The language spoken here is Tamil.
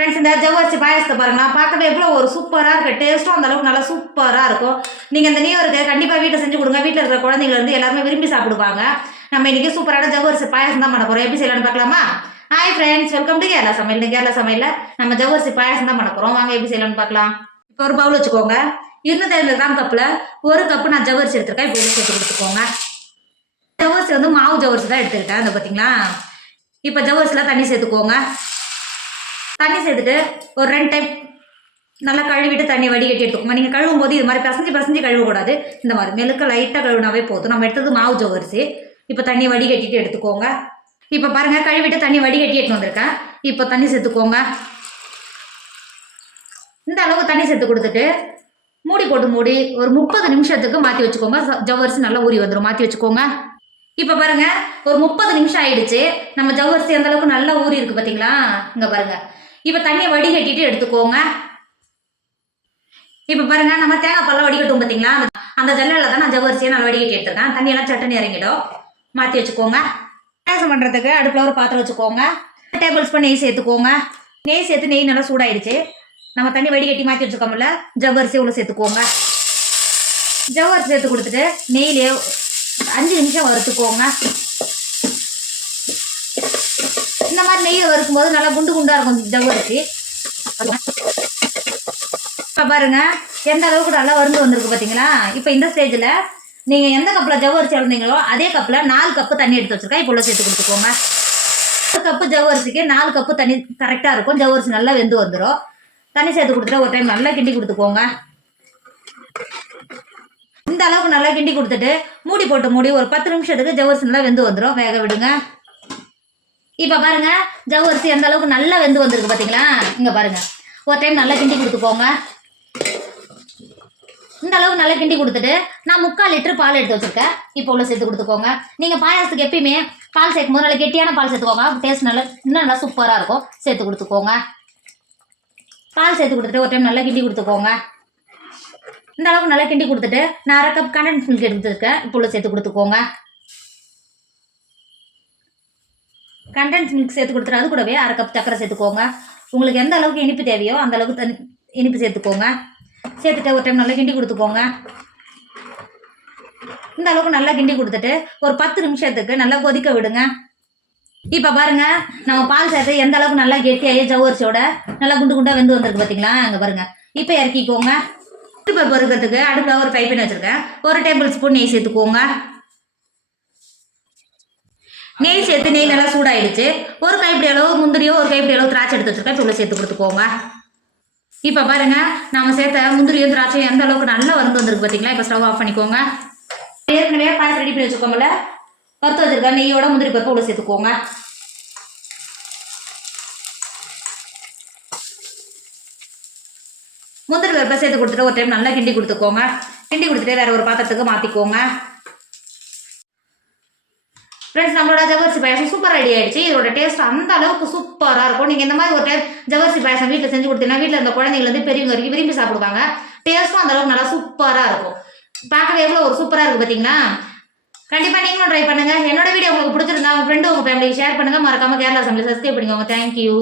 ஃப்ரெண்ட்ஸ் இந்த ஜவ்வரிசி பாயசத்தை பாருங்களா பார்க்கவே எவ்வளோ ஒரு சூப்பராக இருக்குது டேஸ்ட்டும் அந்தளவுக்கு நல்லா சூப்பராக இருக்கும். நீங்கள் இந்த நியூ கண்டிப்பாக வீட்டில் செஞ்சு கொடுங்க. வீட்டில் இருக்கிற குழந்தைங்கலேருந்து எல்லாருமே விரும்பி சாப்பிடுவாங்க. நம்ம இன்னைக்கு சூப்பரான ஜவ்வரிசி பாயசம் தான் பண்ண போகிறோம் எப்படி செய்யலாம்னு பார்க்கலாமா? Hi friends welcome to Kerala சமையல். இந்த கேரளா சமையலில் நம்ம ஜவ்வரிசி பாயசம் தான் பண்ண போகிறோம் வாங்க எப்படி செய்யலாம்னு பார்க்கலாம். இப்போ ஒரு பவுல் வச்சுக்கோங்க. இருநூத்தி ஐம்பது கிராம் கப்பில் ஒரு கப்பு நான் ஜவ்வரிசி எடுத்திருக்கேன். இப்போ சேர்த்து கொடுத்துக்கோங்க. ஜவ்வரிசி வந்து மாவு ஜவ்வரிசி தான் எடுத்துக்கிட்டேன் அதை பார்த்தீங்களா? இப்போ ஜவ்வரிசியில் தண்ணி சேர்த்துக்கோங்க. தண்ணி சேர்த்துட்டு ஒரு ரெண்டு டைம் நல்லா கழுவிட்டு தண்ணி வடிகட்டி எடுத்துக்கோங்க நீங்கள் கழுவும் போது இது மாதிரி பசஞ்சு பசஞ்சு கழுவக்கூடாது. இந்த மாதிரி மெழுக்க லைட்டாக கழுவினாவே போதும். நம்ம எடுத்தது மாவு ஜவ்வரிசி இப்போ தண்ணி வடிகட்டிட்டு எடுத்துக்கோங்க. இப்போ பாருங்கள் கழுவிட்டு தண்ணி வடிகட்டி எடுத்து வந்திருக்கேன். இப்போ தண்ணி சேர்த்துக்கோங்க. இந்த அளவுக்கு தண்ணி சேர்த்து கொடுத்துட்டு மூடி போட்டு மூடி ஒரு முப்பது நிமிஷத்துக்கு மாற்றி வச்சுக்கோங்க. ஜவ்வரிசி நல்லா ஊறி வந்துடும் மாற்றி வச்சுக்கோங்க. இப்போ பாருங்க ஒரு முப்பது நிமிஷம் ஆயிடுச்சு. நம்ம ஜவ்வரிசி அந்த அளவுக்கு நல்லா ஊறி இருக்கு பார்த்தீங்களா இங்கே பாருங்க. இப்போ தண்ணியை வடிகட்டிட்டு எடுத்துக்கோங்க. இப்போ பாருங்க நம்ம தேங்காய் பழம் வடிகட்டும் பார்த்தீங்களா அந்த- அந்த ஜல்லில் தான் நான் ஜவ்வரிசியை நல்லா வடிகட்டி எடுத்துருக்கேன். தண்ணியெல்லாம் சட்டனி இறங்கிடும். மாற்றி வச்சுக்கோங்க. பாயாசம் பண்ணுறதுக்கு அடுப்பில் ஒரு பாத்திரம் வச்சுக்கோங்க. டேபிள் ஸ்பூன் நெய் சேர்த்துக்கோங்க. நெய் சேர்த்து நெய் நல்லா சூடாயிடுச்சு. நம்ம தண்ணி வடிகட்டி மாற்றி வச்சுக்கோமில்ல ஜவ்வரிசி உள்ள சேர்த்துக்கோங்க. ஜவ்வரிசி சேர்த்து கொடுத்துட்டு நெய்லேயே அஞ்சு நிமிஷம் வறுத்துக்கோங்க. இந்த மாதிரி நெய்யில் வறுக்கும்போது நல்லா குண்டு குண்டாக இருக்கும் ஜவ்வரிசி. இப்போ பாருங்கள் எந்த அளவுக்கு நல்லா வறுந்து வந்திருக்கு பார்த்தீங்களா இப்போ இந்த ஸ்டேஜில் நீங்கள் எந்த கப்பில் ஜவ்வரிசி இருந்தீங்களோ அதே கப்பில் நாலு கப்பு தண்ணி எடுத்து வச்சுருக்கேன். இப்போ உள்ள சேர்த்து கொடுத்துக்கோங்க. ஒரு கப்பு ஜவ்வரிசிக்கு நாலு கப்பு தண்ணி கரெக்டாக இருக்கும். ஜவ்வரிசி நல்லா வெந்து வந்துடும் தண்ணி சேர்த்து கொடுத்துட்டு ஒரு டைம் நல்லா கிண்டி கொடுத்துக்கோங்க. இந்த அளவுக்கு நல்லா கிண்டி கொடுத்துட்டு மூடி போட்டு மூடி ஒரு பத்து நிமிஷத்துக்கு ஜவ்வரிசி நல்லா வெந்து வந்துடும் வேக விடுங்க. இப்போ பாருங்க ஜவ்வரிசி எந்த அளவுக்கு நல்லா வெந்து வந்திருக்கு பார்த்தீங்களா இங்கே பாருங்க. ஒரு டைம் நல்லா கிண்டி கொடுத்துக்கோங்க இந்த அளவுக்கு நல்லா கிண்டி கொடுத்துட்டு நான் முக்கால் லிட்டர் பால் எடுத்து வச்சிருக்கேன். இப்போ உள்ள சேர்த்து கொடுத்துக்கோங்க நீங்கள் பாயாசத்துக்கு எப்பயுமே பால் சேர்க்கும் போது நல்லா கெட்டியான பால் சேர்த்துக்கோங்க டேஸ்ட் நல்லா இன்னும் நல்லா சூப்பராக இருக்கும். சேர்த்து கொடுத்துக்கோங்க பால் சேர்த்து கொடுத்துட்டு ஒரு டைம் நல்லா கிண்டி கொடுத்துக்கோங்க இந்த அளவுக்கு நல்லா கிண்டி கொடுத்துட்டு நான் அரை கப் கண்டன்ஸ் மில்க் எடுத்துருக்கேன் இப்போ உள்ள சேர்த்து கொடுத்துக்கோங்க கண்டன்ஸ் மில்க் சேர்த்து கொடுத்துரு. அது கூடவே அரை கப் சக்கரை சேர்த்துக்கோங்க. உங்களுக்கு எந்த அளவுக்கு இனிப்பு தேவையோ அந்த அளவுக்கு தனி இனிப்பு சேர்த்துக்கோங்க. சேர்த்துட்டு ஒரு டைம் நல்லா கிண்டி கொடுத்துக்கோங்க. இந்த அளவுக்கு நல்லா கிண்டி கொடுத்துட்டு ஒரு பத்து நிமிஷத்துக்கு நல்லா கொதிக்க விடுங்க. இப்போ பாருங்க நம்ம பால் சேர்த்து எந்த அளவுக்கு நல்லா கெட்டியாகி ஜவ்வரிசியோட நல்லா குண்டு குண்டாக வெந்து வந்திருக்கு பார்த்தீங்களா அங்கே பாருங்க. இப்போ இறக்கிக்கோங்க. பருப்பு பொறுக்கிறதுக்கு அடுப்பில் ஒரு பைப்பின் வச்சுருக்கேன். ஒரு டேபிள் ஸ்பூன் நெய் சேர்த்துக்கோங்க. நெய் சேர்த்து நெய் நல்லா சூடாயிடுச்சு. ஒரு கைப்பிடி அளவு முந்திரியோ ஒரு கைப்பிடி அளவு திராட்சை எடுத்து வச்சிருக்கேன். இப்போ சேர்த்து கொடுத்துக்கோங்க. இப்போ பாருங்க நாம சேர்த்த முந்திரியும் திராட்சையும் எந்த அளவுக்கு நல்லா வந்து வந்திருக்கு பார்த்தீங்களா இப்போ ஸ்டவ் ஆஃப் பண்ணிக்கோங்க. ஏற்கனவே பாயசம் ரெடி பண்ணி வச்சுக்கோங்கள வறுத்து வச்சிருக்கேன். நெய்யோட முந்திரி பருப்பு உள்ள சேர்த்துக்கோங்க. முந்திரி பருப்பை சேர்த்து கொடுத்துட்டு ஒரு டைம் நல்லா கிண்டி கொடுத்துக்கோங்க. கிண்டி கொடுத்துட்டு வேற ஒரு பாத்திரத்துக்கு மாற்றிக்கோங்க ஃப்ரெண்ட்ஸ் நம்மளோட ஜவர்சி பாயசம் சூப்பர் ரெடி ஆயிடுச்சு. இதோட டேஸ்ட் அந்த அளவுக்கு சூப்பராக இருக்கும். நீங்கள் இந்த மாதிரி ஒரு டைம் ஜவர்சி பாயசம் வீட்டில் செஞ்சு கொடுத்தீங்கன்னா வீட்டில் இருந்த குழந்தைங்கலேருந்து பெரியவங்க வரைக்கும் விரும்பி சாப்பிடுவாங்க. டேஸ்ட்டும் அந்த அளவுக்கு நல்லா சூப்பராக இருக்கும். பார்க்கவே எவ்வளோ ஒரு சூப்பராக இருக்குது பார்த்தீங்களா கண்டிப்பாக நீங்களும் ட்ரை பண்ணுங்க. என்னோட வீடியோ உங்களுக்கு பிடிச்சிருந்தா உங்கள் ஃப்ரெண்டு உங்கள் ஃபேமிலிக்கு ஷேர் பண்ணுங்கள் மறக்காமல் கேரளா சமையல் சப்ஸ்கிரைப் பண்ணிக்கோங்க. தேங்க்யூ